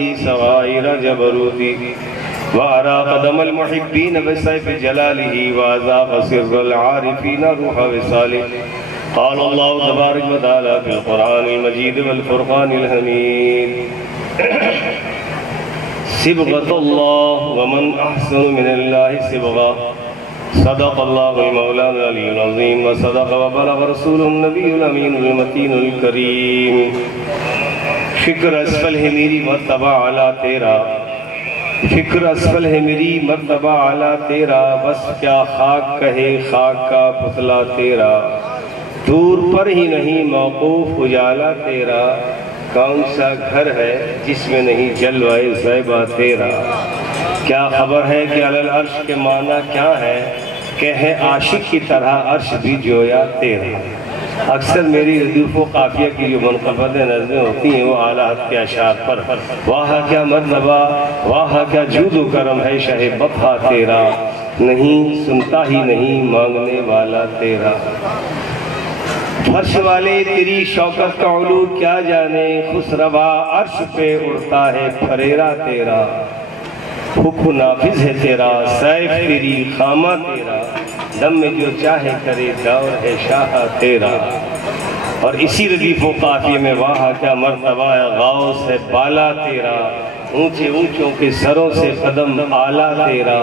به صغائر جبروتي وأرى قدم المحبين بسيف جلاله وأذاق سر العارفين روح وصاله قال الله تبارك وتعالى في القرآن المجيد والفرقان الحميد صبغة الله ومن أحسن من الله صبغة صدق الله المولى العلي العظيم وصدق وبلغ رسوله النبي الأمين المتين الكريم فکر اسفل ہے میری مرتبہ اعلیٰ تیرا فکر اسفل ہے میری مرتبہ اعلیٰ تیرا بس کیا خاک کہے خاک کا پتلا تیرا دور پر ہی نہیں موقوف اجالا تیرا کون سا گھر ہے جس میں نہیں جلوہ زیبا تیرا کیا خبر ہے کہ علی العرش کے معنی کیا ہے کہ ہے عاشق کی طرح عرش بھی جویا تیرا اکثر میری ردیف و قافیہ کی جو منقبت نظمیں ہوتی ہیں وہ اعلیٰ حد کے اشعار پر واہ کیا مرتبہ واہ کیا جود و کرم ہے شہ بطحہ تیرا نہیں سنتا ہی نہیں مانگنے والا تیرا فرش والے تیری شوکت کا علو کیا جانے خسروا عرش پہ اڑتا ہے پھریرا تیرا حکم نافذ ہے تیرا سیف تیری خامہ تیرا دم میں جو چاہے کرے دور ہے شاہ تیرا اور اسی ردیف و قافیے میں واہ کیا مرتبہ ہے غوث ہے بالا تیرا اونچے اونچوں کے سروں سے قدم اعلیٰ تیرا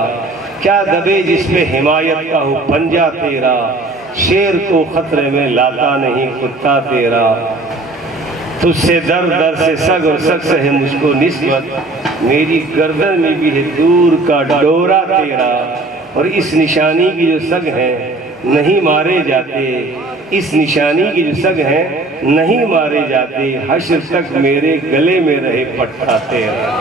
کیا دبے جس پہ حمایت کا ہو پنجہ تیرا شیر کو خطرے میں لاتا نہیں کتا تیرا تجھ سے در در سے سگ اور سگ سے ہے مجھ کو نسبت میری گردن میں بھی ہے دور کا ڈورا تیرا اور اس نشانی کی جو سگ ہے نہیں مارے جاتے اس نشانی کی جو سگ ہیں نہیں مارے جاتے حشر تک میرے گلے میں رہے پٹھا تیرا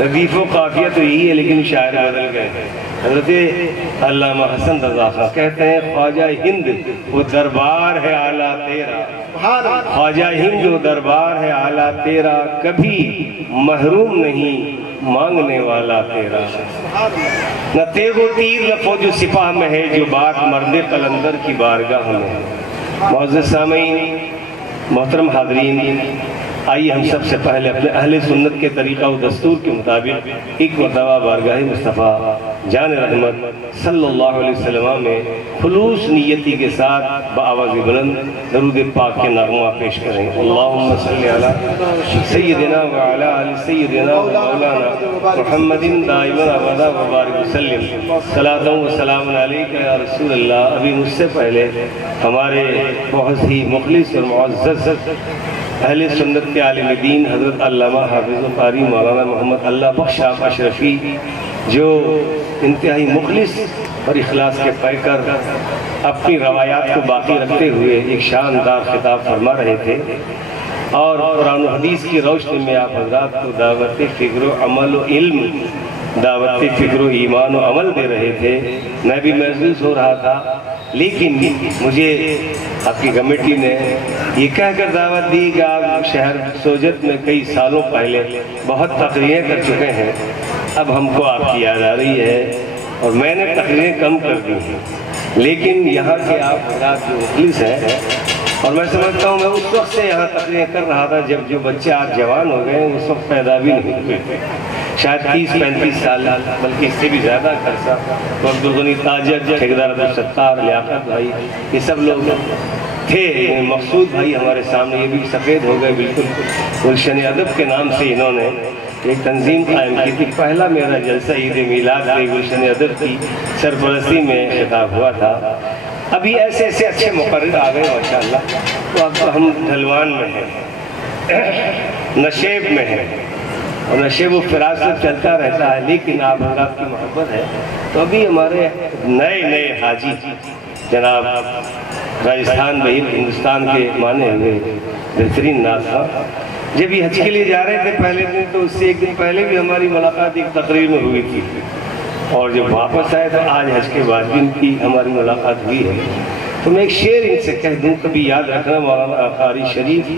ردیف و قافیہ تو یہی ہے لیکن شاعر بدل گئے حضرت علامہ حسن رضا خان کہتے ہیں خواجہ ہند وہ دربار ہے اعلیٰ تیرا خواجہ ہند وہ دربار ہے اعلیٰ تیرا کبھی محروم نہیں مانگنے والا تیرا نہ تیغ و تیر نہ فوج و سپاہ میں ہے جو بات مرد قلندر کی بارگاہ میں معزز سامعین محترم حاضرین آئیے ہم سب سے پہلے اپنے اہل سنت کے طریقہ و دستور کے مطابق ایک مرتبہ بارگاہ مصطفیٰ جان رحمت صلی اللہ علیہ وسلم میں خلوص نیتی کے ساتھ بآواز بلند درود پاک کے نغمہ پیش کریں اللہم صلی علی سیدنا وعلی آل سیدنا و مولانا محمد دائما ابدا وبارک وسلم صلاۃ و سلام علیکہ یا رسول اللہ ابھی مجھ سے پہلے ہمارے بہت ہی مخلص اور معزز اہل سنت کے عالم دین حضرت علامہ حافظ قاری مولانا محمد اللہ بخش آپ اشرفی جو انتہائی مخلص اور اخلاص کے پیکر اپنی روایات کو باقی رکھتے ہوئے ایک شاندار خطاب فرما رہے تھے اور قرآن و حدیث کی روشنی میں آپ حضرات کو دعوت فکر و عمل و علم دعوت فکر و ایمان و عمل دے رہے تھے میں بھی محسوس ہو رہا تھا لیکن مجھے آپ کی کمیٹی نے یہ کہہ کر دعوت دی کہ آپ شہر سوجت میں کئی سالوں پہلے بہت تقریریں کر چکے ہیں اب ہم کو آپ کی یاد آ رہی ہے اور میں نے تقریریں کم کر دی ہیں لیکن یہاں کے آپ حضرات جو مخلص ہیں اور میں سمجھتا ہوں میں اس وقت سے یہاں تقریریں کر رہا تھا جب جو بچے آج جوان ہو گئے اس وقت پیدا بھی نہیں ہوئے شاید 30-35 سال بلکہ اس سے بھی زیادہ عرصہ تو عبدالغنی تاجر ٹھیکیدار عبدالستار لیاقت بھائی یہ سب لوگ تھے مقصود بھائی ہمارے سامنے یہ بھی سفید ہو گئے بالکل گلشن ادب کے نام سے انہوں نے ایک تنظیم قائم کی تھی پہلا میرا جلسہ عید میلاد کے گلشن ادب کی سرپرستی میں خطاب ہوا تھا ابھی ایسے ایسے اچھے مقرر آ گئے ماشاءاللہ تو اب ہم ڈھلوان میں ہیں نشیب میں ہیں اور نشیب و فراز سے چلتا رہتا ہے لیکن آپ حضرات کی محبت ہے تو ابھی ہمارے نئے حاجی جناب راجستھان بھائی ہندوستان کے مانے ہوئے بہترین ناظرہ جب یہ حج کے لیے جا رہے تھے پہلے دن تو اس سے ایک دن پہلے بھی ہماری ملاقات ایک تقریر میں ہوئی تھی اور جب واپس آئے تو آج حج کے بعد بھی ان کی ہماری ملاقات ہوئی ہے تو میں ایک شعر ان سے کہہ دوں کبھی یاد رکھنا مولانا قاری شریف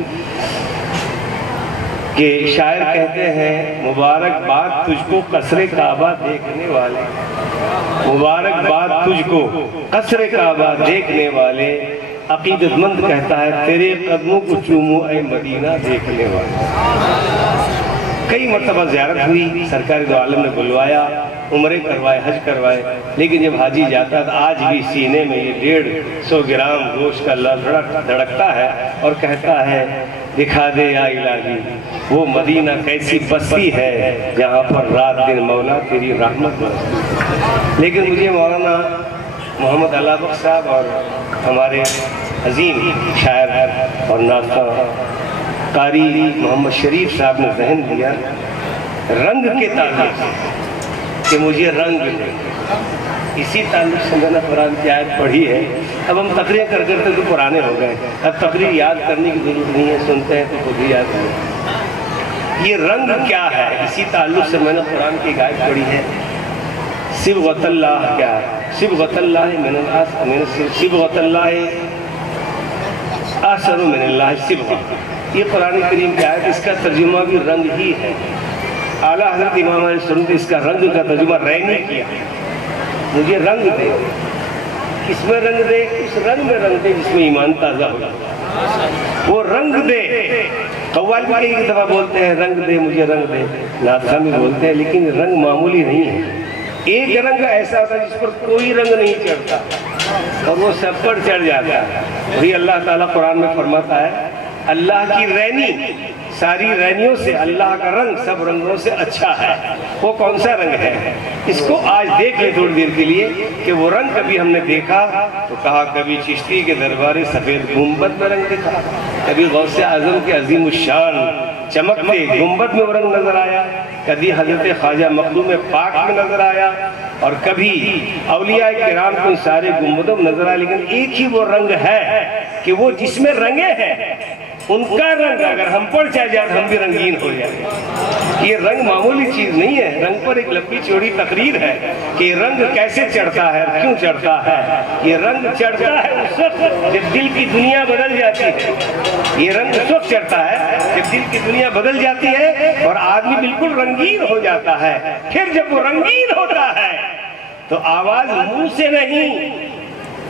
کہ شاعر کہتے ہیں مبارکباد تجھ کو قصر کعبہ دیکھنے والے مبارکباد تجھ کو قصر کعبہ دیکھنے والے عقیدت مند کہتا ہے تیرے قدموں کو چومو اے مدینہ دیکھنے والے کئی مرتبہ زیارت ہوئی، سرکار دو عالم نے بلوایا، عمرے کروائے، حج کروائے، لیکن جب حاجی جاتا تو آج بھی سینے میں یہ 150 گرام گوشت کا دھڑکتا ہے اور کہتا ہے دکھا دے یا الہی وہ مدینہ کیسی بستی ہے جہاں پر رات دن مولا تیری رحمت برستی۔ لیکن مجھے مولانا محمد اللہ بخش صاحب اور ہمارے عظیم شاعر اور ناطق قاری محمد شریف صاحب نے ذہن دیا رنگ کے تعلق سے کہ مجھے رنگ دے، اسی تعلق سے میں نے قرآن کی آیت پڑھی ہے۔ اب ہم تقریر کرتے تو پرانے ہو گئے، اب تقریر یاد کرنے کی ضرورت نہیں ہے، سنتے ہیں تو خود ہی یاد کریں۔ یہ رنگ کیا ہے، اسی تعلق سے میں نے قرآن کی آیت پڑھی ہے۔ صبغۃ اللہ کیا ہے؟ صبغۃ اللہ من صبغۃ اللہ احسن من اللہ صبغہ، یہ قرآن کریم کی آیت، اس کا ترجمہ بھی رنگ ہی ہے۔ اعلیٰ حضرت امام علیہ السلام نے اس کا رنگ کا ترجمہ رینی کیا، مجھے رنگ دے، کس میں رنگ دے؟ اس رنگ میں رنگ دے جس میں ایمان تازہ ہو جائے، وہ رنگ دے۔ قوال بھی ایک دفعہ بولتے ہیں رنگ دے مجھے رنگ دے، ناطق بھی بولتے ہیں، لیکن رنگ معمولی نہیں ہے۔ ایک رنگ ایسا ہوتا ہے جس پر کوئی رنگ نہیں چڑھتا اور وہ سب پر چڑھ جاتا ہے، وہی اللہ تعالیٰ قرآن میں فرماتا ہے اللہ کی رینی، ساری رینیوں سے اللہ کا رنگ سب رنگوں سے اچھا ہے۔ وہ کون سا رنگ ہے؟ اس کو آج دیکھ لیں تھوڑی دیر کے لیے کہ وہ رنگ کبھی ہم نے دیکھا تو کہا کبھی چشتی کے دربار سفید گنبد میں رنگ دیکھا، کبھی غوث اعظم کے عظیم الشان چمکتے گنبد میں وہ رنگ نظر آیا، کبھی حضرت خواجہ مخدوم پاک میں نظر آیا، اور کبھی اولیاء کرام کو سارے گنبدوں میں نظر آیا۔ لیکن ایک ہی وہ رنگ ہے کہ وہ جس میں رنگے ہیں ان کا رنگ اگر ہم پر چاہ جائے ہم بھی رنگین ہو جائیں۔ یہ رنگ معمولی چیز نہیں ہے، رنگ پر ایک لمبی چوڑی تقریر ہے کہ یہ رنگ کیسے چڑھتا ہے، کیوں چڑھتا ہے۔ یہ رنگ چڑھتا ہے اس وقت جب دل کی دنیا بدل جاتی ہے، یہ رنگ اس وقت چڑھتا ہے جب دل کی دنیا بدل جاتی ہے اور آدمی بالکل رنگین ہو جاتا ہے۔ پھر جب وہ رنگین ہوتا ہے تو آواز منہ سے نہیں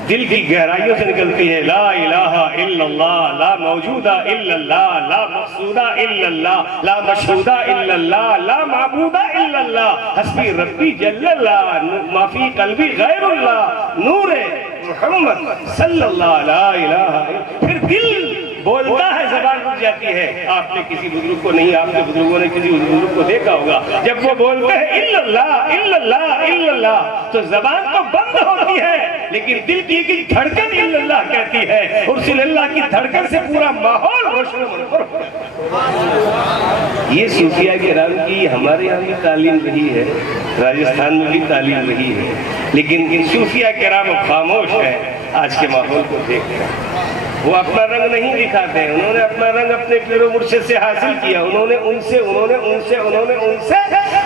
دل کی گہرائیوں سے نکلتی ہے، لا الہ الا اللہ، لا موجودہ الا اللہ، لا مقصودہ الا اللہ، لا مشہودہ الا اللہ، لا معبودہ الا اللہ، حسبی ربی جل اللہ، ما فی قلبی غیر اللہ، نور محمد صلی اللہ لا الہ۔ پھر دل بولتا ہے، زبان رک جاتی ہے۔ آپ نے کسی بزرگ کو نہیں، آپ کے بزرگوں نے کسی بزرگ کو دیکھا ہوگا، جب وہ بولتے ہیں الا اللہ الا اللہ الا اللہ تو زبان تو بند ہوتی ہے لیکن دل کی ایک دھڑکن الا اللہ کہتی ہے، اور اسی اللہ کی دھڑکن سے پورا ماحول روشن منور ہوتا ہے۔ یہ صوفیاء کرام کی ہمارے یہاں بھی تعلیم رہی ہے، راجستھان میں بھی تعلیم رہی ہے، لیکن ان صوفیاء کرام خاموش ہیں آج کے ماحول کو دیکھ کر۔ وہ اپنا رنگ نہیں دکھاتے، انہوں نے اپنا رنگ اپنے پیر و مرشد سے حاصل کیا، انہوں نے ان سے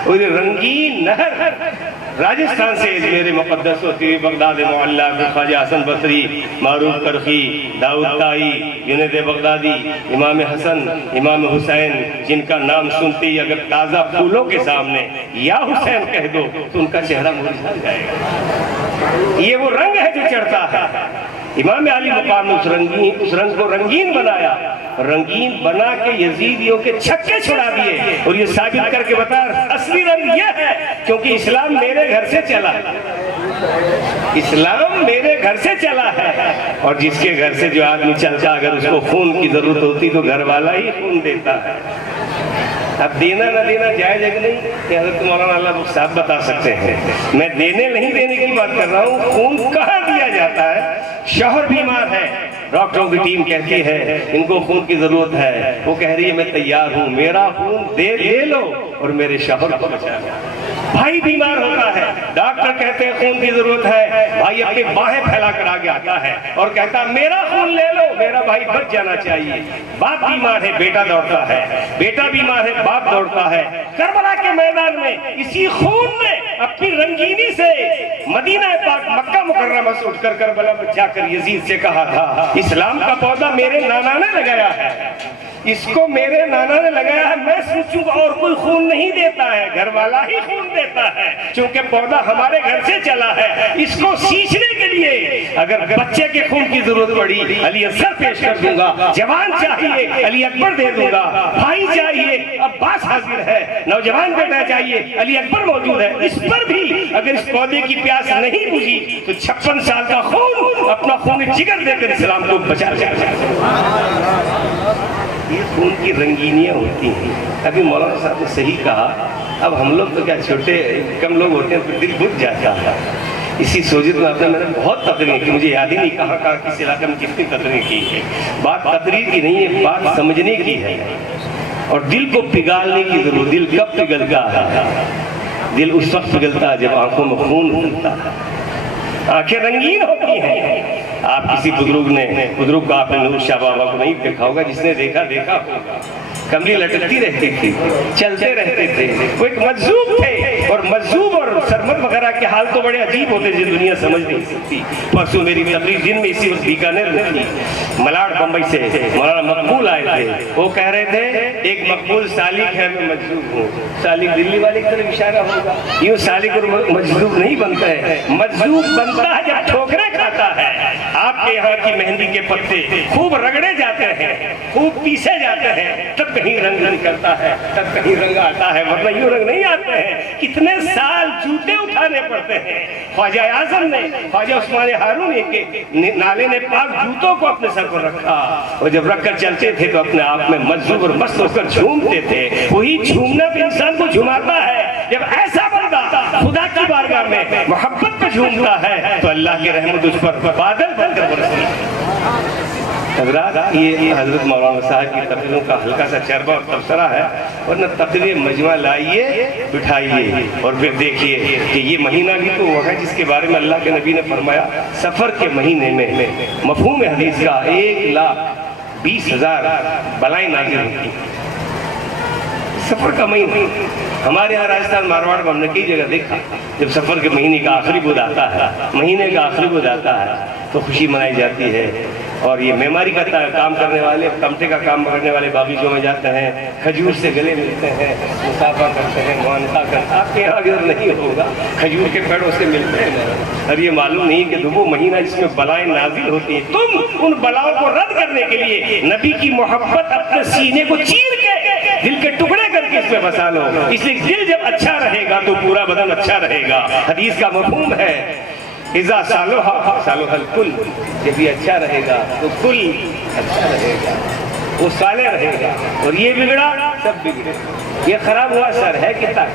اور یہ رنگین نہر راجستھان سے میرے مقدس ہوتی ہوئی بغداد معلیٰ کو خواجہ حسن بصری، معروف کرخی، داؤد طائی، جنید بغدادی، امام حسن، امام حسین، جن کا نام سنتے ہی اگر تازہ پھولوں کے سامنے یا حسین کہہ دو تو ان کا چہرہ مرجھا جائے گا۔ یہ وہ رنگ ہے جو چڑھتا ہے۔ امام علی مقام نے اس رنگ کو رنگین بنایا، رنگین بنا کے یزیدیوں کے چھکے چھڑا دیے اور یہ ثابت کر کے بتایا اصلی رنگ یہ ہے کیونکہ اسلام میرے گھر سے چلا، اسلام میرے گھر سے چلا ہے، اور جس کے گھر سے جو آدمی چلتا اگر اس کو خون کی ضرورت ہوتی تو گھر والا ہی خون دیتا ہے۔ اب دینا نہ دینا جائز ہے کہ نہیں، کہ حضرت مولانا اللہ بخش صاحب بتا سکتے ہیں۔ میں دینے نہیں دینے کی بات کر رہا ہوں، خون کہاں دیا جاتا ہے۔ شوہر بیمار ہے، ڈاکٹروں کی ٹیم کہتی ہے ان کو خون کی ضرورت ہے، وہ کہہ رہی ہے میں تیار ہوں، میرا خون دے لو اور میرے شوہر کو بچا لو۔ بھائی بیمار ہوتا ہے، ڈاکٹر کہتے ہیں خون کی ضرورت ہے، بھائی اپنی باہیں پھیلا کر آگے آتا ہے اور کہتا ہے میرا خون لے لو، میرا بھائی بچ جانا چاہیے۔ باپ بیمار ہے، بیٹا دوڑتا ہے، بیٹا بیمار ہے، باپ دوڑتا ہے۔ کربلا کے میدان میں اسی خون نے اپنی رنگینی سے مدینہ پاک مکہ مکرمہ سے اٹھ کر کربلا میں جا کر یزید سے کہا تھا اسلام کا پودا میرے نانا نے لگایا ہے، اس کو میرے نانا نے لگایا ہے، میں سوچوں گا اور کوئی خون نہیں دیتا ہے، گھر والا ہی خون دیتا ہے، چونکہ پودا ہمارے گھر سے چلا ہے۔ اس کو سینچنے کے لیے اگر بچے کے خون کی ضرورت پڑی علی اصغر پیش کر دوں گا، جوان چاہیے علی اکبر دے دوں گا، بھائی چاہیے عباس حاضر ہے، نوجوان بیٹا چاہیے علی اکبر موجود ہے۔ اس پر بھی اگر اس پودے کی پیاس نہیں بجھی تو 56 سال کا خون اپنا خون جگر دے کر اسلام کو بچا جائے۔ یہ خون کی رنگینیاں ہوتی ہیں۔ ابھی مولانا صاحب نے صحیح کہا، اب ہم لوگ تو کیا چھوٹے کم لوگ ہوتے ہیں تو دل بجھ جاتا ہے۔ اسی سوجت میں میں نے بہت تقریر کی، مجھے یاد ہی نہیں کہاں کس علاقے میں کتنی تقریر کی ہے۔ بات تقریر کی نہیں ہے، بات سمجھنے کی ہے، اور دل کو پگھالنے کی ضرورت۔ دل کب پگھلتا ہے؟ دل اس وقت پگھلتا ہے جب آنکھوں میں خون ہوتا ہے، آنکھیں رنگین ہوتی ہیں۔ آپ کسی بزرگ کو آپ نے نور شاہ بابا کو نہیں دیکھا ہوگا، جس نے دیکھا ہوگا، کملی لٹکتی رہتی تھی، چلتے رہتے تھے، وہ ایک مجذوب تھے، اور مجذوب اور سرمد وغیرہ کے حال تو بڑے عجیب ہوتے جو دنیا سمجھ نہیں سکتی۔ پرسوں میری تقریر دن میں اسی وقت بیکانیر میں تھی، ملاڑ بمبئی سے مولانا مقبول آئے تھے، وہ کہہ رہے تھے ایک مقبول سالک ہے، میں مجذوب ہوں۔ سالک دلی والے کی طرف اشارہ ہوگا، یوں سالک اور مجذوب نہیں بنتا ہے، مجذوب بنتا ہے جب ٹھوکریں کھاتا ہے۔ آپ کے یہاں کی مہندی کے پتے خوب رگڑے جاتے ہیں، خوب پیسے جاتے ہیں، تب کہیں رنگ نکلتا ہے، تب کہیں رنگ آتا ہے، ورنہ یوں رنگ نہیں آتے ہیں۔ کتنے سال جوتے اٹھانے پڑتے ہیں۔ خواجہ اعظم نے، خواجہ عثمان ہارونی کے نالے نے پاک جوتوں کو اپنے سر پر رکھا، اور جب رکھ کر چلتے تھے تو اپنے آپ میں مجذوب اور مست ہو کر جھومتے تھے۔ وہی جھومنا بھی انسان کو جھماتا ہے۔ جب ایسا بندہ خدا کی بارگاہ میں محبت پہ جھومتا ہے تو اللہ کی رحمت اس پر بادل بن کر برستی ہے۔ حضرات، یہ حضرت مولانا صاحب کی تقریروں کا ہلکا سا چربہ اور تبصرہ ہے، ورنہ تقریر مجمع لائیے، بٹھائیے، اور پھر دیکھیے کہ یہ مہینہ بھی تو وہ ہے جس کے بارے میں اللہ کے نبی نے فرمایا سفر کے مہینے میں مفہوم حدیث کا 1,20,000 بلائیں نازل ہوتی ہیں۔ سفر کا مہینہ ہمارے یہاں راجستھان مارواڑ میں ہم نے کئی جگہ دیکھا، جب سفر کے مہینے کا آخری بدھ آتا ہے، مہینے کا آخری بدھ آتا ہے تو خوشی منائی جاتی ہے، اور یہ معماری کا کام کرنے والے، کمٹے کا کام کرنے والے باغیچوں میں جاتے ہیں، کھجور سے گلے ملتے ہیں، مصافحہ کرتے ہیں، معانقہ کرتے ہیں۔ آپ کے یہاں اگر نہیں ہوگا، کھجور کے پیڑوں سے ملتے ہیں، اور یہ معلوم نہیں کہ وہ مہینہ جس میں بلائیں نازل ہوتی ہیں، تم ان بلاؤں کو رد کرنے کے لیے نبی کی محبت اپنے سینے کو چیر کے دل کے ٹکڑے کر کے اس میں بسا لو۔ اس لیے دل جب اچھا رہے گا تو پورا بدن اچھا رہے گا۔ حدیث کا مفہوم ہے اذا صالح صالح الکل، جب یہ اچھا رہے گا تو کل اچھا رہے گا، وہ صالح رہے گا، اور یہ بگڑا سب بگڑے۔ یہ خراب ہوا سر ہے کتنا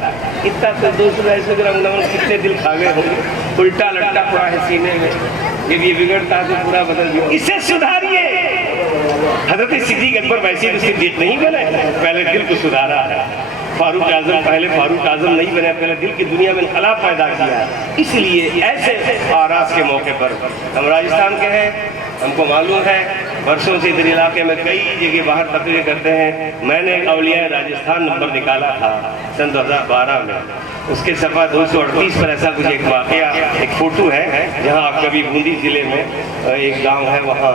تو 200 گرام نمک کتنے دل کھا گئے ہوں گے، الٹا لٹا پڑا ہے سینے میں، جب یہ بگڑتا ہے تو پورا بدل گیا۔ اسے سدھاریے۔ حضرت صدیق اکبر ویسے تو صدیق نہیں بنے، پہلے دل کو سدھارا ہے۔ فاروق اعظم پہلے فاروق اعظم نہیں بنے، پہلے دل کی دنیا میں انقلاب پیدا کیا ہے۔ اس لیے ایسے آراز کے موقع پر ہم راجستھان کے ہیں، ہم کو معلوم ہے برسوں سے ادھر علاقے میں کئی جگہ باہر تقریر کرتے ہیں۔ میں نے اولیاء راجستھان نمبر نکالا تھا سن 2012 میں، اس کے صفحہ 238 پر ایسا کچھ ایک واقعہ، ایک فوٹو ہے جہاں آپ کبھی بوندی ضلع میں ایک گاؤں ہے وہاں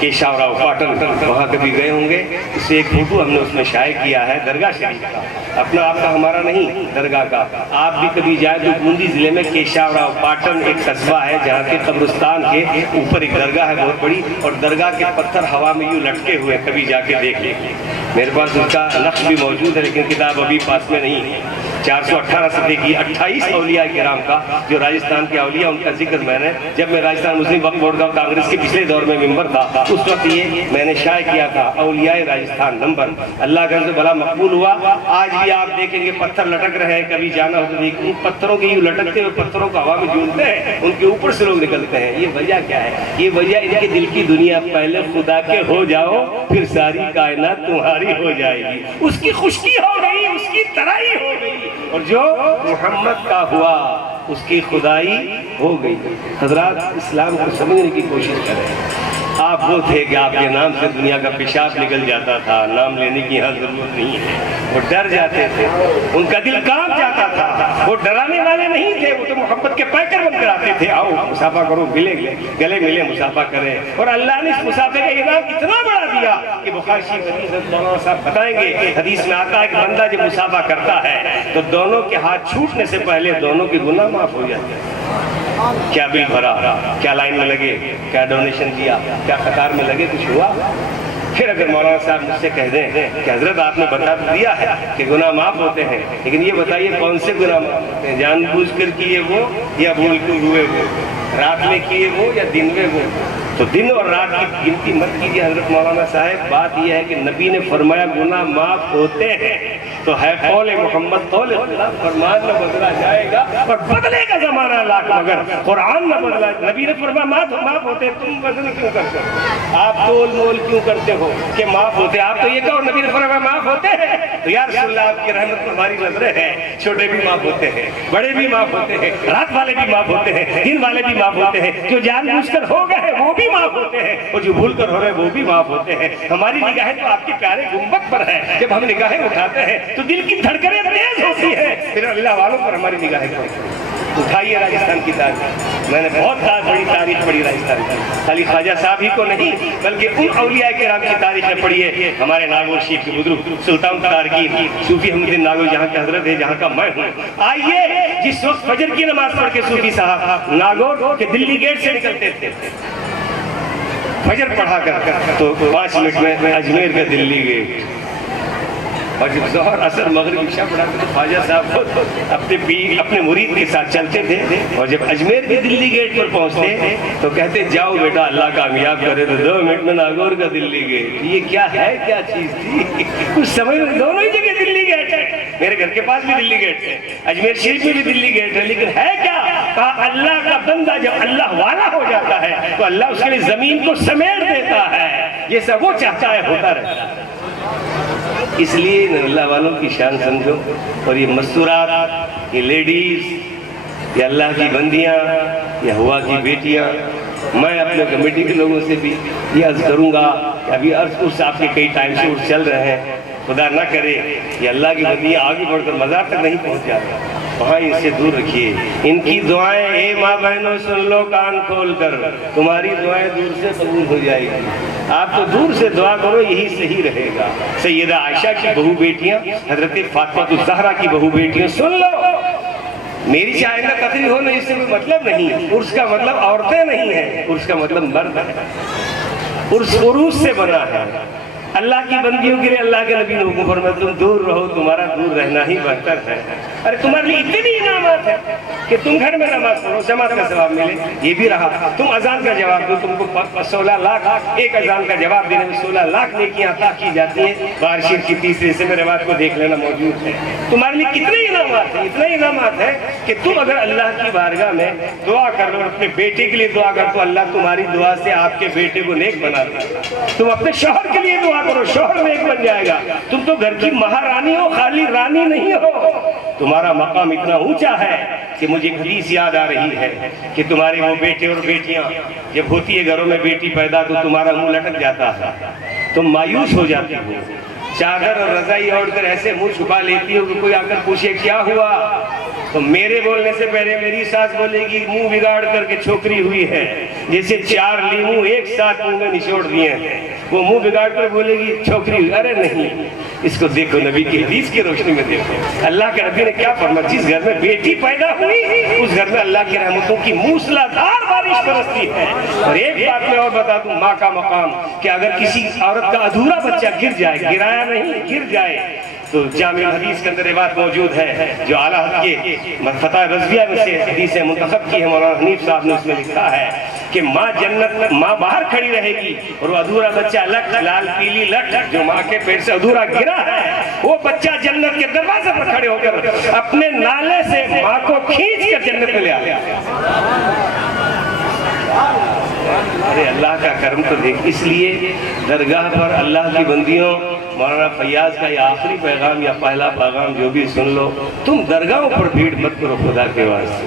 کیشاو راؤ پاٹن، وہاں کبھی گئے ہوں گے، اس سے ایک فوٹو ہم نے اس میں شائع کیا ہے درگاہ شریف کا، اپنا آپ کا ہمارا نہیں، درگاہ کا۔ آپ بھی کبھی جائے تو بوندی ضلع میں کیشاو راؤ پاٹن ایک قصبہ ہے جہاں کے قبرستان کے اوپر ایک درگاہ ہے بہت بڑی، اور درگاہ کے پتھر ہوا میں یوں لٹکے ہوئے، کبھی جا کے دیکھ لیں۔ میرے پاس اس کا نقش بھی موجود ہے لیکن کتاب ابھی پاس میں نہیں ہے۔ 418 صفحے کی 28 اولیاء کرام کا جو راجستھان کے اولیاء، ان کا ذکر میں نے، جب میں راجستھان مسلم وقف بورڈ کا کانگریس کے پچھلے دور میں ممبر تھا، اس وقت یہ میں نے شائع کیا تھا اولیاء راجستھان نمبر۔ اللہ کا سے بڑا مقبول ہوا۔ آج بھی آپ دیکھیں گے پتھر لٹک رہے ہیں، کبھی جانا ہو تو دیکھیں ان پتھروں کے یوں لٹکتے ہوئے پتھروں کو ہوا میں جھولتے ہیں، ان کے اوپر سے لوگ نکلتے ہیں۔ یہ وجہ کیا ہے؟ یہ وجہ ان کے دل کی دنیا، پہلے خدا کے ہو جاؤ پھر ساری کائنات تمہاری ہو جائے گی۔ اس کی خشکی ہو گئی، اس کی ترائی ہو گئی، اور جو محمد کا ہوا اس کی خدائی ہو گئی۔ حضرات، اسلام کو سمجھنے کی کوشش کریں۔ آپ وہ تھے کہ آپ کے نام سے دنیا کا پیشاب نکل جاتا تھا، نام لینے کی یہاں ضرورت نہیں ہے۔ وہ ڈر جاتے تھے، ان کا دل کانپ جاتا تھا، وہ وہ ڈرانے والے نہیں تھے، وہ تو محبت کے پیکر بن کر آتے تھے، آؤ مصافحہ کرو، ملے گلے ملے مصافحہ کریں. اور اللہ نے اس مصافحے کا انعام اتنا بڑا دیا کہ بخاری شریف حدیث مولانا صاحب بتائیں گے، حدیث میں آتا ہے کہ بندہ جب مصافحہ کرتا ہے تو دونوں کے ہاتھ چھوٹنے سے پہلے دونوں کے گناہ معاف ہو جاتے ہیں. کیا بل بھرا، کیا لائن میں لگے، کیا ڈونیشن دیا، کیا قطار میں لگے، کچھ ہوا؟ پھر اگر مولانا صاحب مجھ سے کہہ دیں کہ حضرت آپ نے بتا دیا ہے کہ گناہ معاف ہوتے ہیں، لیکن یہ بتائیے کون سے گناہ معاف ہوتے ہیں؟ جان بوجھ کر کیے وہ یا بھول کر ہوئے وہ، رات میں کیے وہ یا دن میں وہ؟ تو دن اور رات کی گنتی مت کیجیے حضرت مولانا صاحب. بات یہ ہے کہ نبی نے فرمایا گناہ معاف ہوتے ہیں، تو ہے قول محمد قول خدا، فرمان نہ بدلا جائے گا اور بدلے کا زمانہ لاکھ مگر قرآن نہ بدلا. نبی نے فرمایا معاف ہوتے ہیں، تم وزن کیوں کرتے ہو؟ آپ تول مول کیوں کرتے ہو کہ معاف ہوتے ہیں؟ آپ تو یہ کہو نبی نے فرمایا معاف ہوتے ہیں، تو یا رسول اللہ آپ کی رحمت ہماری نظریں ہیں، چھوٹے بھی معاف ہوتے ہیں، بڑے بھی معاف ہوتے ہیں، رات والے بھی معاف ہوتے ہیں، دن والے بھی معاف ہوتے ہیں، جو جان بوجھ کر ہو گئے وہ بھی معاف ہوتے ہیں، اور جو بھول کر ہو رہے وہ بھی معاف ہوتے ہیں. ہماری نگاہیں تو آپ کے پیارے گنبد پر ہے، جب ہم نگاہیں اٹھاتے ہیں تو دل کی دھڑکنیں تیز ہوتی ہے، پھر اللہ والوں پر ہماری نگاہیں پڑتی ہیں. اٹھائیے راجستھان کی تاریخ. میں نے بہت بڑی تاریخ پڑھی راجستھان کی، خالی خواجہ صاحب ہی کو نہیں بلکہ ان اولیاء کرام کی تاریخیں پڑھیے. ہمارے ناگور شریف کے بزرگ سلطان تارکین صوفی احمد الدین ناگور جہاں کے حضرت ہے، جہاں کا میں ہوں. آئیے جس وقت فجر کی نماز پڑھ کے صوفی صاحب ناگور کے دلی گیٹ سے نکلتے تھے فجر پڑھا کر، تو 5 منٹ میں اجمیر کا دلی گیٹ، اور جب ظہر اثر مغرب عشاء پڑھا تو خواجہ صاحب اپنے مرید کے ساتھ چلتے تھے، اور جب اجمیر کے دلی گیٹ پر پہنچتے تو کہتے جاؤ بیٹا اللہ کامیاب کرے، تو 2 منٹ میں ناگور کا دلی گیٹ. یہ کیا ہے، کیا چیز تھی؟ کچھ سمجھ میں دونوں ہی جگہ دلی گیٹ ہے. میرے گھر کے پاس بھی دلی گیٹ ہے، اجمیر شریف میں بھی دلی گیٹ ہے، لیکن ہے کیا؟ کہا اللہ کا بندہ جب اللہ والا ہو جاتا ہے تو اللہ اس کے لیے زمین کو سمیٹ دیتا ہے، یہ سب وہ چاہتا ہے ہوتا رہتا ہے. اس لیے اللہ والوں کی شان سمجھو. اور یہ مستورات، یہ لیڈیز، یہ اللہ کی بندیاں، یہ ہوا کی بیٹیاں، میں اپنے کمیٹی کے لوگوں سے بھی یہ عرض کروں گا کہ ابھی عرض آپ کے کئی ٹائم سے چل رہے ہیں، خدا نہ کرے یہ اللہ کی بندیاں آگے بڑھ کر مزار تک نہیں پہنچ جاتے، وہاں ان سے دور رکھیے. ان کی دعائیں اے ماں بہنوں سن لو کان کھول کر، تمہاری دعائیں دور سے قبول ہو جائے گی. آپ تو دور سے دعا کرو، یہی صحیح رہے گا. سیدہ عائشہ کی بہو بیٹیاں، حضرت فاطمہ الزہرا کی بہو بیٹیاں سن لو. میری چاہے نہ تقریر ہو، اس سے کوئی مطلب نہیں. عرس کا مطلب عورتیں نہیں ہیں، عرس کا مطلب مرد ہے. عرس عروس سے بنا ہے. اللہ کی بندیوں کے لیے اللہ کے نبی نے حکم فرمایا تم دور رہو، تمہارا دور رہنا ہی بہتر ہے. ارے تمہارے لیے اتنی انعامات ہے کہ تم گھر میں نماز پڑھو، جماعت کا ثواب ملے، یہ بھی رہا. تم اذان کا جواب دو، تم کو 16 لاکھ، ایک اذان کا جواب دینے میں 16 لاکھ نیکیاں عطا کی جاتی ہیں. بخاری شریف کی 30 حصے میں روایت کو دیکھ لینا موجود ہے. تمہارے لیے کتنے انعامات ہیں، اتنے انعامات ہیں کہ تم اگر اللہ کی بارگاہ میں دعا کر لو، اپنے بیٹے کے لیے دعا کر تو اللہ تمہاری دعا سے آپ کے بیٹے کو نیک بنا دے. تم اپنے شوہر کے لیے دعا کرو، شوہر نیک بن جائے گا. تم تو گھر کی مہارانی ہو، خالی رانی نہیں ہو. تمہارا مقام اتنا اونچا ہے کہ مجھے حدیث یاد آ رہی ہے کہ تمہارے وہ بیٹے اور بیٹیاں جب ہوتی ہے گھروں میں بیٹی پیدا تو تمہارا منہ لٹک جاتا ہے، تم مایوس ہو جاتی ہو، چادر اور رضائی اوڑھ کر ایسے منہ چھپا لیتی ہو کہ کوئی آ کر پوچھے کیا ہوا تو میرے بولنے سے پہلے میری ساس بولے گی منہ بگاڑ کر کے چھوکری ہوئی ہے، جیسے 4 لیموں ایک ساتھ منہ میں نچوڑ دیے ہیں. وہ منہ بگاڑ کر بولے گی چھوکری ہوئی. ارے نہیں، اس کو دیکھو نبی کی حدیث کی روشنی میں دیکھو. اللہ کے نبی نے کیا فرمایا؟ جس گھر میں بیٹی پیدا ہوئی اس گھر میں اللہ کی رحمتوں کی موسلادھار بارش برستی ہے. اور ایک بات میں اور بتا دوں، ماں کا مقام کہ اگر کسی عورت کا ادھورا بچہ گر جائے، گرایا نہیں گر جائے، تو جامع حدیث کے اندر یہ بات موجود ہے جو اعلیٰ حد کے فتح رضویہ میں سے حدیث منتخب کی ہے. مولانا حنیف صاحب نے اس میں لکھا ہے کہ ماں باہر کھڑی رہے گی اور وہ ادھورا بچہ لٹ، لال پیلی لٹ جو ماں کے پیٹ سے ادھورا گرا ہے، وہ بچہ جنت کے دروازے پر کھڑے ہو کر اپنے نالے سے ماں کو کھینچ کر جنت میں لے آیا. ارے اللہ کا کرم تو دیکھ. اس لیے درگاہ پر اللہ کی بندیوں، مولانا فیاض کا یہ آخری پیغام یا پہلا پیغام جو بھی سن لو، تم درگاہوں پر بھیڑ مت کرو خدا کے واسطے.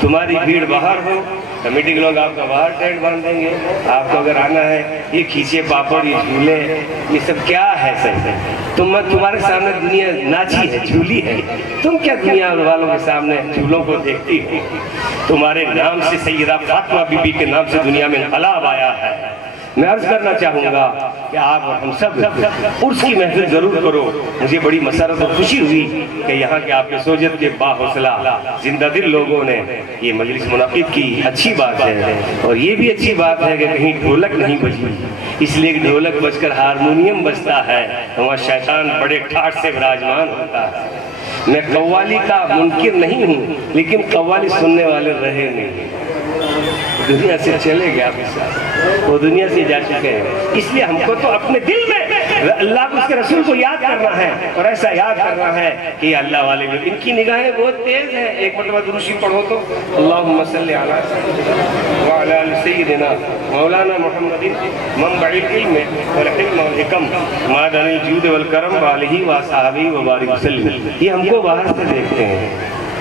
تمہاری بھیڑ باہر ہو، کمیٹی کے لوگ آپ کا باہر ٹینٹ باندھ دیں گے. آپ کو اگر آنا ہے یہ کھینچے پاپڑ، یہ جھولے، یہ سب کیا ہے سر؟ تمہارے سامنے دنیا ناچی ہے، جھولی ہے. تم کیا دنیا والوں کے سامنے جھولوں کو دیکھتی ہو؟ تمہارے نام سے سیدہ فاطمہ بی بی کے نام سے دنیا میں انقلاب آیا ہے. میں عرض کرنا چاہوں گا کہ آپ اور ہم سب عرس کی محفل ضرور کرو. مجھے بڑی مسرت اور خوشی ہوئی کہ یہاں کے آپ کے سوجت کے باحوصلہ زندہ دل لوگوں نے یہ مجلس منعقد کی. اچھی بات ہے، اور یہ بھی اچھی بات ہے کہ کہیں ڈھولک نہیں بجی، اس لیے کہ ڈھولک بج کر ہارمونیم بجتا ہے، وہاں شیطان بڑے ٹھاٹ سے براجمان ہوتا ہے. میں قوالی کا منکر نہیں ہوں، لیکن قوالی سننے والے رہے نہیں. دنیا سے چلے گئے آپ اس ساتھ، وہ دنیا سے جا چکے ہیں. اس لیے ہم کو تو اپنے دل میں اللہ کو، اس کے رسول کو یاد کرنا ہے، اور ایسا یاد کرنا ہے کہ یہ اللہ والے جو ان کی نگاہیں بہت تیز ہیں. ایک مرتبہ درود شریف پڑھو تو اللہم صلی علی سیدنا وعلی آل سیدنا مولانا محمد منبع العلم والحلم والحکم معدن الجود والکرم وآلہ وصحبہ وبارک وسلم. یہ ہم کو باہر سے دیکھتے ہیں،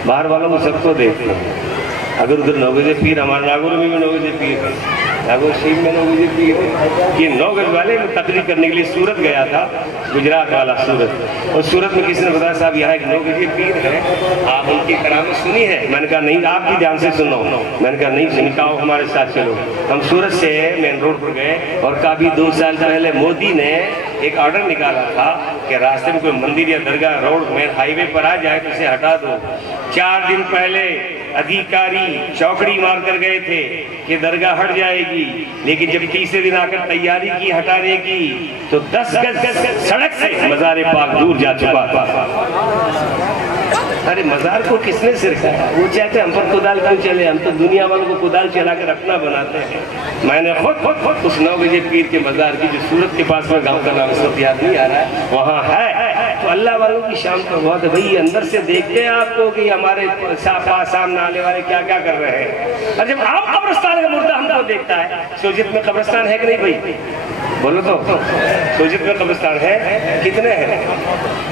باہر والوں کو سب کو دیکھتے ہیں. اگر ادھر نوگز پیر، ہمارے ناگور میں بھی نوگز پیر ہے، ناگور شریف میں نوگز پیر ہے. یہ نوگز والے میں تقریر کرنے کے لیے سورت گیا تھا، گجرات والا سورت. اور سورت میں کسی نے بتایا صاحب یہاں ایک نوگز پیر ہے، آپ ان کی کرامت سنی ہے؟ میں نے کہا نہیں، آپ بھی دھیان سے سنو. میں نے کہا نہیں سنی. کہا ہمارے ساتھ چلو. ہم سورت سے مین روڈ پر گئے، اور کافی 2 سال پہلے مودی نے ایک آرڈر نکالا تھا کہ راستے میں کوئی مندر یا درگاہ روڈ مین ہائی وے پر آ جائے تو اسے ہٹا دو. 4 دن پہلے ادھیکاری چوکڑی مار کر گئے تھے کہ درگاہ ہٹ جائے گی، لیکن جب تیسرے دن آ کر تیاری کی ہٹانے کی تو 10 گز سڑک سے مزار پاک دور جا چکا تھا. ارے مزار کو کس نے سرکھایا؟ وہ چاہتے ہم پر کدال کیوں چلے؟ ہم تو دنیا والوں کو کدال چلا کر اپنا بناتے ہیں. میں نے خود اس 9 بجے پیر کے مزار کی، جو سورت کے پاس میں گاؤں کا نام اس وقت یاد نہیں آ رہا ہے، وہاں ہے. تو اللہ والوں کی شام تو بہت ہے بھائی. اندر سے دیکھتے ہیں آپ کو کہ ہمارے سامنے آنے والے کیا کیا کر رہے ہیں. اور جب آپ قبرستان کا مردہ ہم کو دیکھتا ہے، سوجت میں قبرستان ہے کہ نہیں بھائی؟ بولو تو، سوجت میں قبرستان ہے؟ کتنے ہیں؟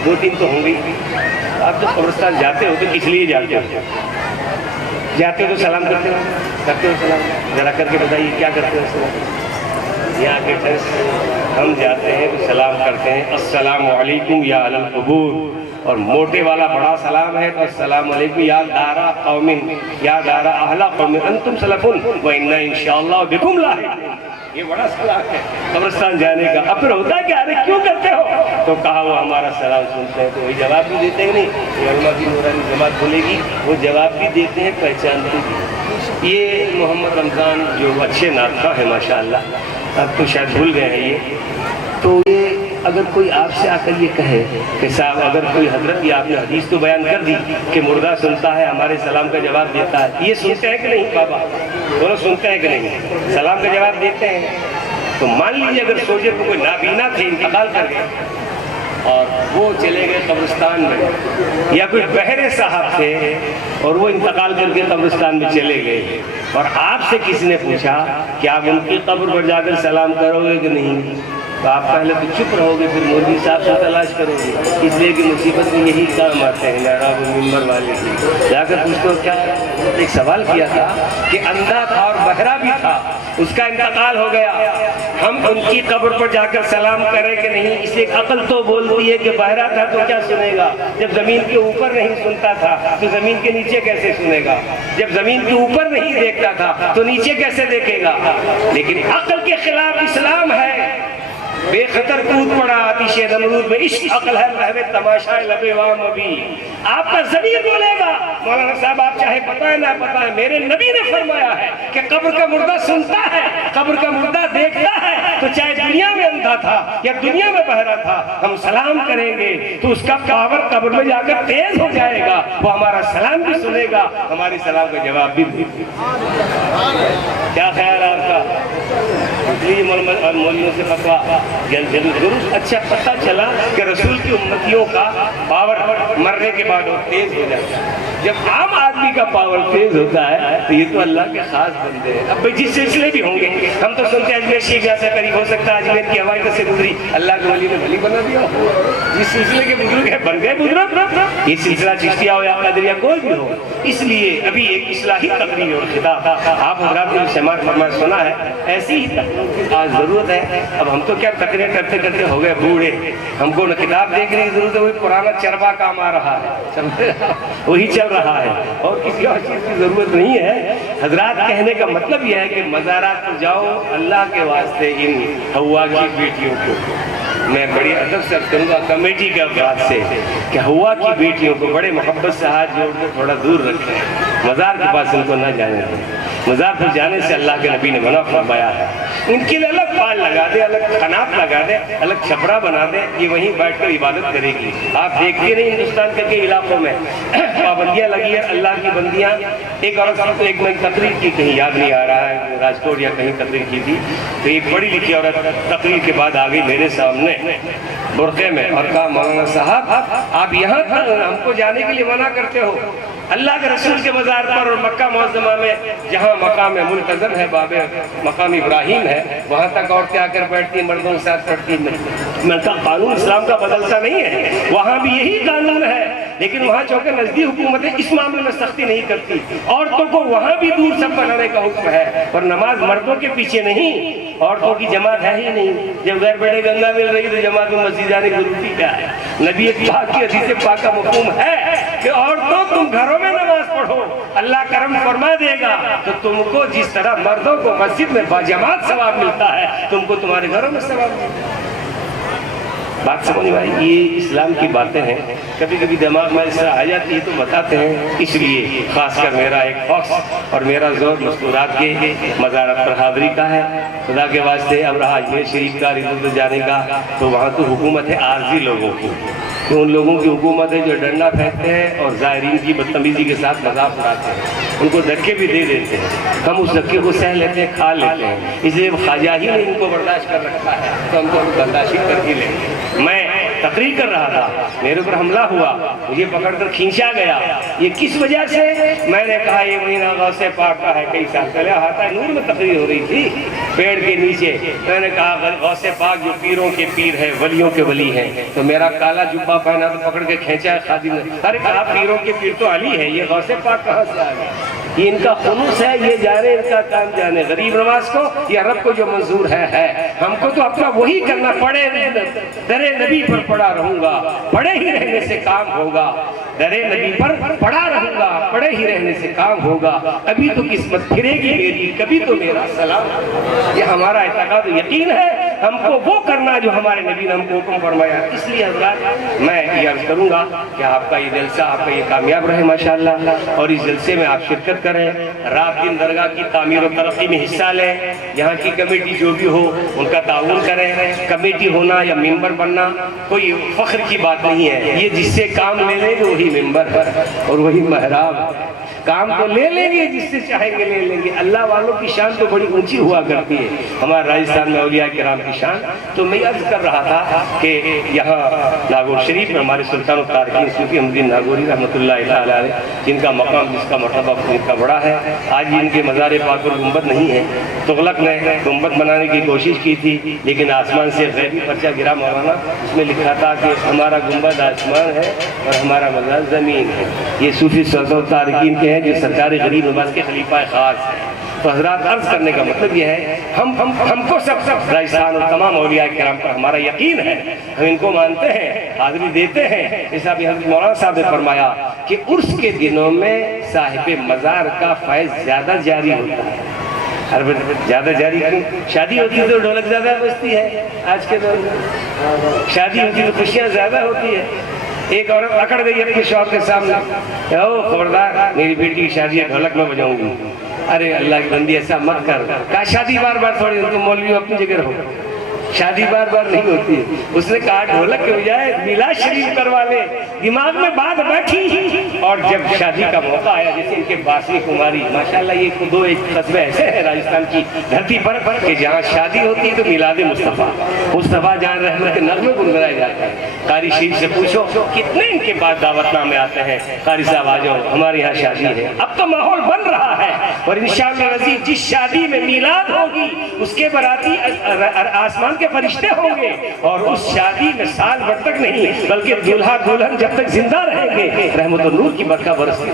2-3 تو ہوں گی. آپ جب قبرستان جاتے ہو تو کس لیے جاتے ہو؟ جاتے ہو تو سلام کرتے ہو؟ کرتے ہو سلام؟ ذرا کر کے بتائیے کیا کرتے ہو سلام؟ یہاں کے ہم جاتے ہیں تو سلام کرتے ہیں السلام علیکم یا اہل القبور. اور موٹے والا بڑا سلام ہے تو السلام علیکم یا دارا قوم یا دارا اہل قوم انتم سلفون وإنا انشاءاللہ بکم لاحقون. یہ بڑا سلام ہے قبرستان جانے کا. اب پھر ہوتا ہے کہ ارے کیوں کرتے ہو؟ تو کہا وہ ہمارا سلام سنتے ہیں تو وہی جواب بھی دیتے ہیں. نہیں یہ علماء کی نورانی جماعت بولے گی، وہ جواب بھی دیتے ہیں، پہچانتے بھی. یہ محمد رمضان جو اچھے ناطق ہیں ماشاءاللہ، اب تو شاید بھول گئے ہیں یہ. تو یہ اگر کوئی آپ سے آ کر یہ کہے کہ صاحب اگر کوئی حضرت یا آپ نے حدیث تو بیان کر دی کہ مردہ سنتا ہے ہمارے سلام کا جواب دیتا ہے، یہ سنتے ہیں کہ نہیں بابا؟ دونوں سنتے ہیں کہ نہیں؟ سلام کا جواب دیتے ہیں. تو مان لیجیے اگر سوچے تو کوئی نابینا تھے، انتقال کر گئے اور وہ چلے گئے قبرستان میں، یا کوئی بہرے صاحب تھے اور وہ انتقال کر کے قبرستان میں چلے گئے، اور آپ سے کسی نے پوچھا کہ آپ ان کی قبر پر جا کر سلام کرو گے کہ نہیں، تو آپ پہلے تو چپ رہو گے، پھر مولوی صاحب سے تلاش کرو گے. اس لیے کہ مصیبت میں یہی کام آتے ہیں محراب المنبر والے کی. جا کر پوچھتے ہو کیا؟ ایک سوال کیا تھا کہ اندھا تھا اور بہرا بھی تھا، اس کا انتقال ہو گیا، ہم ان کی قبر پر جا کر سلام کریں کہ نہیں؟ اس لیے عقل تو بولتی ہے کہ بہرا تھا تو کیا سنے گا؟ جب زمین کے اوپر نہیں سنتا تھا تو زمین کے نیچے کیسے سنے گا؟ جب زمین کے اوپر نہیں دیکھتا تھا تو نیچے کیسے دیکھے گا؟ لیکن عقل کے خلاف اسلام ہے. بے خطر کود پڑا آتش نمرود میں، عشق عقل ہے محو تماشا لب وام ابھی. آپ کا ضمیر بولے گا مولانا صاحب آپ چاہے پتہ ہے نہ پتہ ہے، میرے نبی نے فرمایا ہے کہ قبر کا مردہ سنتا ہے، قبر کا مردہ دیکھتا ہے. تو چاہے دنیا میں اندھا تھا یا دنیا میں بہرا تھا، ہم سلام کریں گے تو اس کا پاور قبر میں جا کر تیز ہو جائے گا. وہ ہمارا سلام بھی سنے گا، ہماری سلام کا جواب بھی دے گا. کیا خیال ہے آپ کا؟ اس لیے مولویوں سے فتویٰ ضرور اچھا پتہ چلا کہ رسول کی امتیوں کا پاور مرنے کے بعد وہ تیز ہو جاتا ہے. جب عام آدمی کا پاور تیز ہوتا ہے تو یہ تو اللہ کے خاص بندے ہیں. اب بھائی جس سلسلے بھی ہوں گے, ہم تو سنتے ہیں اجمیر شریف جیسا قریب ہو سکتا ہے, اجمیر کی ہوائی سے گزری, اللہ کے ولی نے ولی بنا دیا. جس سلسلے کے بزرگ ہیں بن گئے بزرگ. یہ سلسلہ چشتیہ ہو یا قادریہ کوئی بھی ہو. اس لیے ابھی ایک اصلاحی تقریر اور خطاب آپ حضرات نے سماعت فرمایا سنا ہے, ایسی ہی تقریر کی آج ضرورت ہے. اب ہم تو کیا تقریر کرتے کرتے ہو گئے بوڑھے, ہم کو نہ کتاب دیکھنے کی ضرورت ہے, وہی پرانا چربا کام آ رہا ہے, وہی چل رہا ہے, اور کسی اور چیز کی ضرورت نہیں ہے. حضرات کہنے کا مطلب یہ ہے کہ مزارات پر جاؤ اللہ کے واسطے. ان ہوا کی بیٹیوں کو میں بڑی ادب سے عرض کروں گا کمیٹی کے افراد سے کہ ہوا کی بیٹیوں کو بڑے محبت سے ہاتھ جوڑ کے تھوڑا دور رکھیں, مزار کے پاس ان کو نہ جانے دیں. مزار پر جانے سے اللہ کے نبی نے منع فرمایا ہے. ان کے لیے الگ پال لگا دے, الگ خنات لگا دے, الگ چھپرا بنا دے, یہ وہیں بیٹھ کر عبادت کرے گی. آپ دیکھتے نہیں ہندوستان کے کئی علاقوں میں پابندیاں لگی ہیں, اللہ کی بندیاں. ایک عورت تو ایک میں تقریر کی, کہیں یاد نہیں آ رہا ہے, راجکوٹ یا کہیں تقریر کی تھی, تو ایک پڑھی لکھی عورت تقریر کے بعد آ گئی میرے سامنے برقعے میں اور کہا مولانا صاحب آپ یہاں ہم کو جانے کے لیے منع کرتے ہو, اللہ کے رسول کے مزار پر اور مکہ معظمہ میں جہاں مقام ملتزم ہے, باب مقام ابراہیم ہے, وہاں تک عورتیں آ کر بیٹھتی ہیں, مردوں کے ساتھ پڑھتی ہیں. میں کہا قانون اسلام کا بدلتا نہیں ہے, وہاں بھی یہی قانون ہے, لیکن وہاں چونکہ نزدیک حکومتیں اس معاملے میں سختی نہیں کرتی. عورتوں کو وہاں بھی دور سب بنانے کا حکم ہے, اور نماز مردوں کے پیچھے نہیں, عورتوں کی جماعت ہے ہی نہیں. جب غیر بیٹے گنگا مل رہی تو جماعت میں مسجد جانے کی ضرورت کیا ہے؟ نبی پاک کی حدیث پاک کا مفہوم ہے کہ عورتوں تم گھروں میں نماز پڑھو, اللہ کرم فرما دے گا, تو تم کو جس طرح مردوں کو مسجد میں باجماعت ثواب ملتا ہے, تم کو تمہارے گھروں میں ثواب ملتا ہے. بات سمجھ بھائی, یہ اسلام کی باتیں ہیں, کبھی کبھی دماغ میں اس طرح آ جاتی ہے تو بتاتے ہیں. اس لیے خاص کر میرا ایک فوکس اور میرا زور مستورات کے مزارات پر حاضری کا ہے. خدا کے واسطے اب رہا اجمیر شریف کا ردو جانے کا, تو وہاں تو حکومت ہے عارضی لوگوں کی, تو ان لوگوں کی حکومت ہے جو ڈنڈا پھینکتے ہیں اور زائرین کی بدتمیزی کے ساتھ مذاق اڑاتے ہیں, ان کو دھکے بھی دے دیتے ہیں. ہم اس دھکے کو سہ لیتے ہیں, کھا لیتے ہیں, اس لیے خواجہ ہی نے ان کو برداشت کر رکھا ہے, تو ہم کو برداشت کر ہی لیں. میں تقریر کر رہا تھا, میرے اوپر حملہ ہوا, مجھے پکڑ کر کھینچا گیا. یہ کس وجہ سے؟ میں نے کہا یہ مہینہ غوث پاک کا ہے. کئی سال پہلے ہاتھا نور میں تقریر ہو رہی تھی پیڑ کے نیچے, میں نے کہا غوث پاک جو پیروں کے پیر ہے, ولیوں کے ولی ہیں, تو میرا کالا جبہ پہنا تو پکڑ کے کھینچا ہے خادم نے. ارے کہا پیروں کے پیر تو علی ہے, یہ غوث پاک کہاں سے آ گیا؟ یہ ان کا خلوص ہے, یہ جانے ان کا کام جانے. غریب نواز کو یا رب کو جو منظور ہے. ہم کو تو اپنا وہی کرنا پڑے. درے نبی پر پڑا رہوں گا, پڑے ہی رہنے سے کام ہوگا. درے نبی پر پڑا رہوں گا, پڑے ہی رہنے سے کام ہوگا. ابھی تو قسمت پھرے گی میری, کبھی تو میرا سلام. یہ ہمارا اعتقاد و یقین ہے, ہم کو وہ کرنا جو ہمارے نبی نے ہم کو حکم فرمایا. اس لیے حضرات میں یہ عرض کروں گا کہ آپ کا یہ جلسہ, آپ کا یہ کامیاب رہے ماشاءاللہ, اور اس جلسے میں آپ شرکت کریں, رات دن درگاہ کی تعمیر و ترقی میں حصہ لیں. یہاں کی کمیٹی جو بھی ہو ان کا تعاون کریں. کمیٹی ہونا یا ممبر بننا کوئی فخر کی بات نہیں ہے, یہ جس سے کام لے لیں گے وہی ممبر اور وہی محراب. کام تو لے لیں گے, جس سے چاہیں گے لے لیں گے. اللہ والوں کی شان تو بڑی اونچی ہوا کرتی ہے, ہمارے راجستھان میں اولیاء کرام کی شان. تو میں عرض کر رہا تھا کہ یہاں ناگور شریف میں ہمارے سلطان الطارقین صوفی احمدین ناگوری رحمۃ اللہ تعالی علیہ, جن کا مقام, جس کا مرتبہ جن کا بڑا ہے, آج ان کے مزار پاک پر گنبد نہیں ہے. تغلق نے گنبد بنانے کی کوشش کی تھی, لیکن آسمان سے غیبی پرچہ گرا مولانا, اس میں لکھا تھا کہ ہمارا گنبد آسمان ہے اور ہمارا مزار زمین ہے. یہ صوفی سلطان الطارقین کے ہیں جو سرکار غریب نواز کے خلیفہ خاص ہیں. تو حضرات عرض کرنے کا مطلب یہ ہے, ہم کو سب راجستھان اور تمام اولیاء کرام پر ہمارا یقین ہے, ہم ان کو مانتے ہیں, حاضری دیتے ہیں. جیسا بھی حضرت مولانا صاحب نے فرمایا کہ عرس کے دنوں میں صاحب مزار کا فیض زیادہ جاری ہوتا ہے. زیادہ جاری کیوں؟ شادی ہوتی ہے تو ڈھولک زیادہ بجتی ہے, آج کے دور میں شادی ہوتی ہے تو خوشیاں زیادہ ہوتی ہے. ایک عورت اکڑ گئی اپنے شوہر کے سامنے, او خبردار میری بیٹی کی شادی ہے, ڈھولک میں بجاؤں گی. ارے اللہ کی بندی ایسا مت کر. کہا شادی بار بار تھوڑی, تم مولوی اپنی جگہ رہو, شادی بار بار نہیں ہوتی ہے. اس نے کہا ڈھولک کے بجائے میلاد شریف کروا لے. دماغ میں بات بیٹھی اور اور جب شادی کا موقع آیا، جیسے ان کے باسنی کماری، ماشاءاللہ یہ دو ایک قصبے ایسے ہیں راجستھان کی دھرتی پر کہ جہاں شادی ہوتی ہے تو میلاد مصطفیٰ، مصطفیٰ جان رحمت کے نغمے گنگنائے جاتے ہیں۔ قاری شریف سے پوچھو کتنے ان کے بعد دعوت نامے آتے ہیں، قاری صاحب آ جاؤ ہمارے یہاں شادی ہے۔ اب تو ماحول بن رہا ہے، اور انشاءاللہ عزیز جس شادی میں میلاد ہوگی اس کے باراتی آسمان کے فرشتے ہوں گے، اور اس شادی میں سال بھر تک نہیں بلکہ دولہا دلہن جب تک زندہ رہیں گے رحمت و نور کی برکہ برستی۔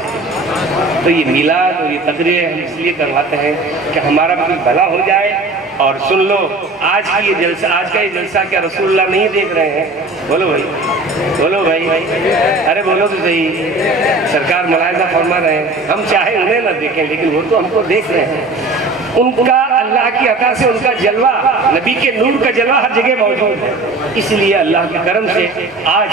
تو یہ میلاد اور یہ تقریریں ہم اس لیے کرواتے ہیں کہ ہمارا بھی بھلا ہو جائے۔ اور سن لو آج کی یہ جلسہ، آج کا یہ جلسہ کیا رسول اللہ نہیں دیکھ رہے ہیں؟ بولو بھائی، بولو بھائی، ارے بولو تو صحیح۔ سرکار ملاحظہ فرما رہے ہیں، ہم چاہے انہیں نہ دیکھیں لیکن وہ تو ہم کو دیکھ رہے ہیں۔ ان کا اللہ کی عطا سے ان کا جلوہ، نبی کے نور کا جلوہ ہر جگہ موجود ہے۔ اس لیے اللہ کے کرم سے آج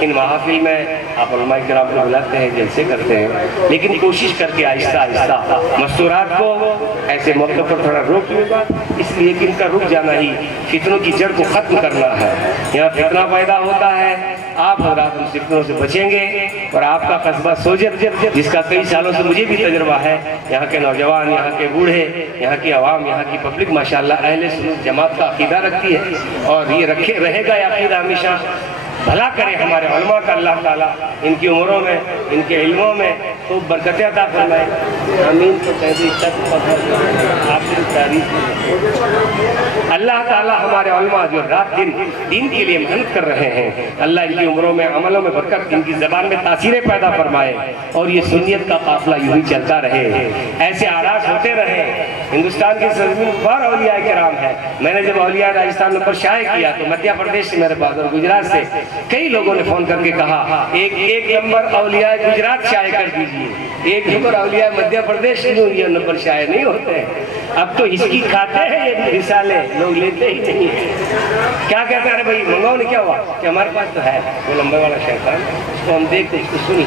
ان محافل میں آپ علماء کرام کو بلاتے ہیں، جلسے کرتے ہیں، لیکن کوشش کر کے آہستہ آہستہ مستورات کو ایسے موقع پر تھوڑا روک لوں گا، اس لیے کہ ان کا رک جانا ہی فتنوں کی جڑ کو ختم کرنا ہے۔ یہاں فتنہ پیدا ہوتا ہے، آپ حضرات ان فتنوں سے بچیں گے، اور آپ کا قصبہ سوجت جس کا کئی سالوں سے مجھے بھی تجربہ ہے، یہاں کے نوجوان، یہاں کے بوڑھے، یہاں کی عوام، یہاں کی پبلک ماشاءاللہ اہل سنت جماعت کا عقیدہ رکھتی ہے، اور یہ رہے گا یہ عقیدہ ہمیشہ۔ بھلا کرے ہمارے علماء کا اللہ تعالیٰ، ان کی عمروں میں، ان کے علموں میں خوب برکتیں عطا فرمائے، آمین۔ تو آپ کی تعریف اللہ تعالیٰ ہمارے علماء جو رات دن دین کے لیے محنت کر رہے ہیں، اللہ ان کی عمروں میں، عملوں میں برکت، ان کی زبان میں تاثیریں پیدا فرمائے، اور یہ سنیت کا قافلہ یوں ہی چلتا رہے، ایسے آراز ہوتے رہے۔ ہندوستان کی سرزمین پر اولیاء کرام ہے۔ میں نے جب اولیاء راجستھان میں پر شائع کیا تو مدھیہ پردیش سے میرے پاس اور گجرات سے کئی لوگوں نے فون کر کے کہا ایک نمبر اولیاء گجرات شائع کر دیجیے، ایک نمبر اولیاء مدھیہ پردیش کیوں یہ نمبر شائع نہیں ہوتے؟ اب تو اس کی کھاتے ہیں یہ رسالے، لوگ لیتے ہی نہیں ہیں۔ کیا کہتے ہیں؟ بھائی منگاؤ نے کیا ہوا کہ ہمارے پاس تو ہے وہ لمبے والا شیطان، اس کو ہم دیکھتے، اس کو سنی۔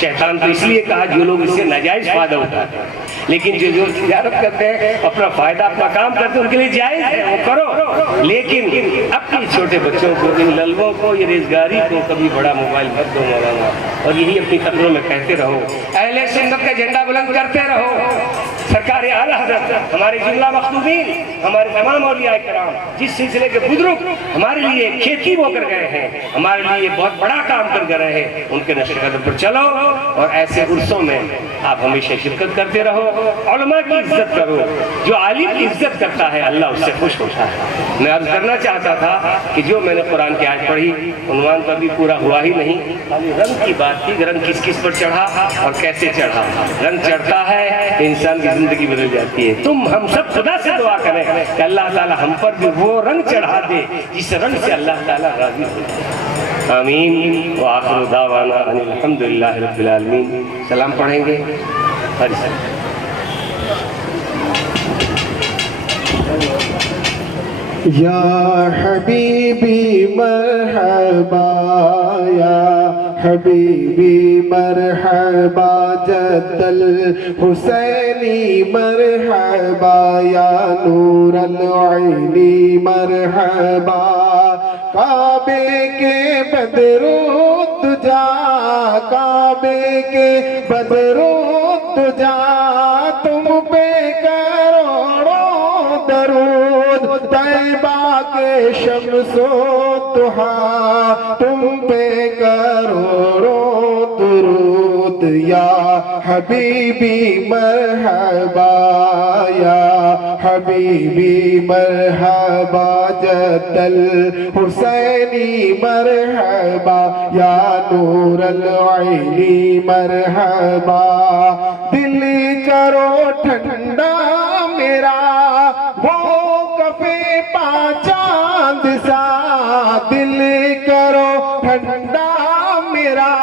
شیطان تو اس لیے کہا جو لوگ اس سے ناجائز فائدہ اٹھاتے ہیں، لیکن جو تجارت کرتے ہیں، اپنا فائدہ، اپنا کام کرتے ہیں، ان کے لیے جائز ہے، وہ کرو، لیکن اپنی چھوٹے بچوں کو، ان للووں کو، یہ ریزگاری کو کبھی بڑا موبائل مت دو مولانا، اور یہی اپنی قبروں میں کہتے رہو، اہل سنت کا جھنڈا بلند کرتے رہو۔ سرکار اعلیٰ حضرت، ہمارے جملہ مخدومین، ہمارے تمام اولیاء کرام، جس سلسلے کے بزرگ ہمارے لیے کھیتی بو کر گئے ہیں، ہمارے لیے بہت بڑا کام کر رہے ہیں، ان کے نقش قدم پر چلو، اور ایسے عرصوں میں آپ ہمیشہ شرکت کرتے رہو، علماء کی عزت کرو۔ جو عالم کی عزت کرتا ہے اللہ اس سے خوش ہوتا ہے۔ میں عرض کرنا چاہتا تھا کہ جو میں نے قرآن کی آیت پڑھی، عنوان تو ابھی پورا ہوا ہی نہیں، خالی رنگ کی بات تھی، رنگ کس کس پر چڑھا اور کیسے چڑھا۔ رنگ چڑھتا ہے کہ انسان کی زندگی بدل جاتی ہے۔ ہم سب خدا سے دعا کریں کہ اللہ تعالیٰ ہم پر بھی وہ رنگ چڑھا دے جس رنگ سے اللہ تعالیٰ راضی ہو۔ آمین۔ وآخر دعوانا ان الحمدللہ رب العالمین۔ سلام پڑھیں گے۔ یا حبیبی مرحبا، یا حبیبی مرحبا، جد الحسینی مرحبا، یا نور العینی مرحبا، کعبے کے بدرالدجا، کعبے کے بدرالدجا، تم پہ کروڑوں درود، طیبہ کے شمس و ضحیٰ، تم پہ کروڑوں درود، یا حبیبی مرحبا، یا حبیبی مرحبا، جد الحسینی مرحبا، یا نور العینی مرحبا، دل کرو ٹھنڈا میرا وہ کفے پا چاند سا، دل کرو ٹھنڈا میرا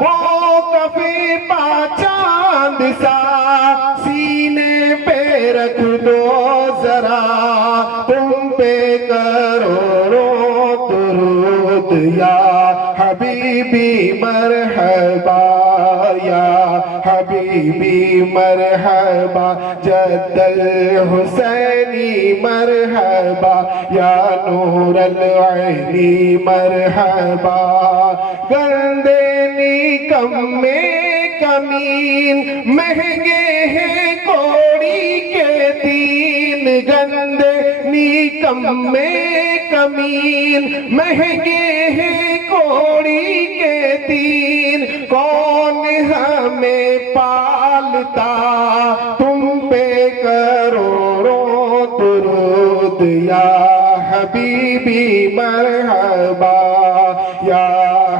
وہ کفے پا چاند سا، سینے پہ رکھ دو ذرا، تم پہ کروڑوں درود، یا حبیبی مرحبا، یا حبیبی مرحبا جد الحسینی مرحبا یا نور العینی مرحبا گندے نیکم میں کمین مہنگے ہیں کوڑی کے دین گندے نیکم میں کمین مہنگے ہیں کوڑی کے دین کون ہمیں پالتا تم پہ کروڑوں درود یا حبیبی مرحبا یا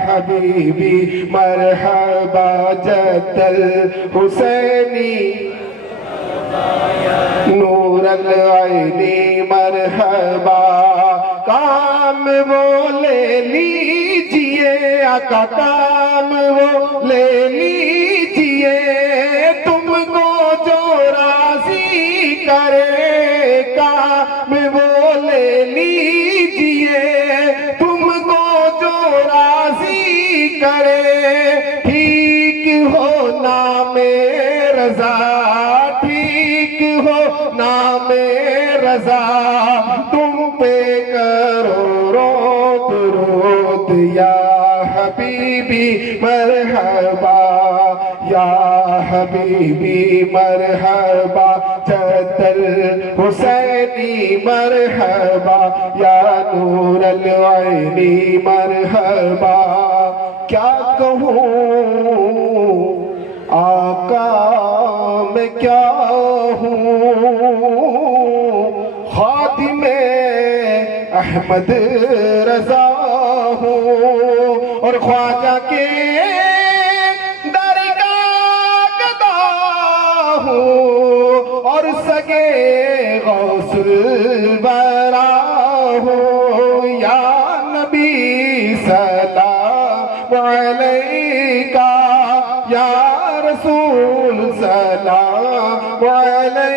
حبیبی مرحبا جد الحسینی نور العینی مرحبا کام وہ لے لیجئے آقا کام وہ لے لیجئے تم کو جو راضی کرے کام وہ لے لیجئے تم کو جو راضی کرے ٹھیک ہو نام رضا ٹھیک ہو نام رضا تم پہ کروڑوں درود یا حبیبی مرحبا یا حبیبی مرحبا جد الحسینی مرحبا یا نور العینی مرحبا کیا کہوں آقا میں کیا ہوں خادم احمد رضا ہوں اور خواجہ کے در کا گدا ہوں اور سگے غوث الورا ہوں یا نبی سلام علیکہ یا رسول سلام علیکہ